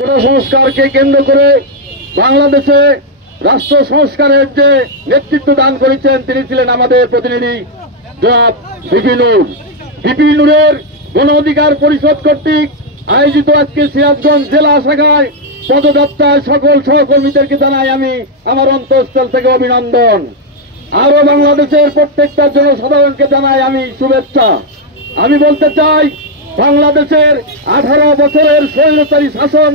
সংস্কারকে কেন্দ্র করে বাংলাদেশে রাষ্ট্র সংস্কারের যে নেতৃত্ব দান করেছেন তিনি ছিলেন আমাদের প্রতিনিধি জনাব ভিপি নূর। ভিপি নূরের গণ অধিকার পরিষদ কর্তৃক আয়োজিত আজকে সিরাজগঞ্জ জেলা শাখায় পদযাত্রায় সকল সহকর্মীদেরকে জানাই আমি আমার অন্তঃস্থল থেকে অভিনন্দন। আরো বাংলাদেশের প্রত্যেকটা জনসাধারণকে জানাই আমি শুভেচ্ছা। আমি বলতে চাই, বাংলাদেশের 18 বছরের স্বৈরাচারী শাসন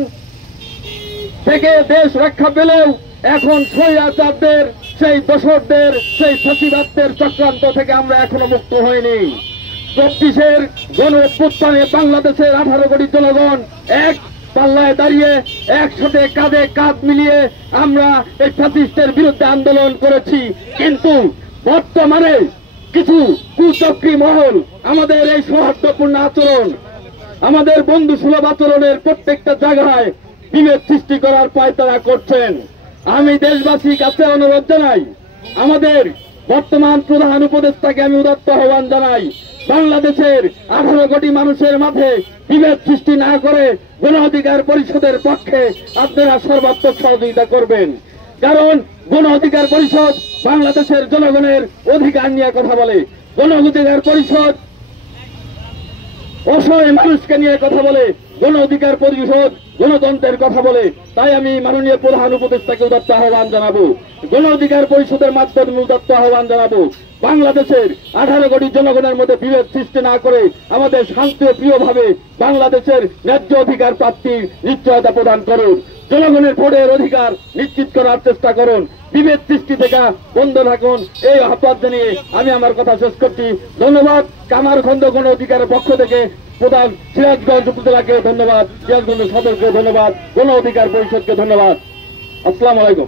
থেকে দেশ রক্ষা পেলেও এখন স্বৈরাচারদের, সেই দোসরদের, সেই ফ্যাসিবাদদের চক্রান্ত থেকে আমরা এখনো মুক্ত হইনি। 24-এর গণ অভ্যুত্থানে বাংলাদেশের 18 কোটি জনগণ এক পাল্লায় দাঁড়িয়ে একসাথে কাঁধে কাঁধ মিলিয়ে আমরা এই ফ্যাসিস্টের বিরুদ্ধে আন্দোলন করেছি। কিন্তু বর্তমানে কিছু কুচক্রী মহল আমাদের এই সৌহার্দ্যপূর্ণ আচরণ, আমাদের বন্ধুসুলভ আচরণের প্রত্যেকটা জায়গায় বিভেদ সৃষ্টি করার পায়তারা করছেন। আমি দেশবাসীর কাছে অনুরোধ জানাই, আমাদের বর্তমান প্রধান উপদেষ্টাকে আমি উদাত্ত আহ্বান জানাই, বাংলাদেশের 18 কোটি মানুষের মাঝে বিভেদ সৃষ্টি না করে গণ অধিকার পরিষদের পক্ষে আপনারা সর্বাত্মক সহযোগিতা করবেন। কারণ গণ অধিকার পরিষদ বাংলাদেশের জনগণের অধিকার নিয়ে কথা বলে, গণ অধিকার পরিষদ অসহায় মানুষকে নিয়ে কথা বলে, গণ অধিকার পরিষদ গণতন্ত্রের কথা বলে। তাই আমি মাননীয় প্রধান উপদেষ্টাকে উদাত্ত আহ্বান জানাবো, গণ অধিকার পরিষদের মাধ্যমে উদাত্ত আহ্বান জানাবো, বাংলাদেশের 18 কোটি জনগণের মধ্যে বিভেদ সৃষ্টি না করে আমাদের শান্তিপ্রিয়ভাবে বাংলাদেশের ন্যায্য অধিকার প্রাপ্তির নিশ্চয়তা প্রদান করুন, জনগণের ভোটের অধিকার নিশ্চিত করার চেষ্টা করুন, বিভেদ সৃষ্টি থেকে বন্ধ থাকুন। এই আহ্বান জানিয়ে আমি আমার কথা শেষ করছি। ধন্যবাদ। কামারখন্দ গণ অধিকারের পক্ষ থেকে প্রধান সিরাজগঞ্জ উপজেলাকে ধন্যবাদ, সিরাজগঞ্জ সদরকে ধন্যবাদ, গণ অধিকার পরিষদকে ধন্যবাদ। আসসালামু আলাইকুম।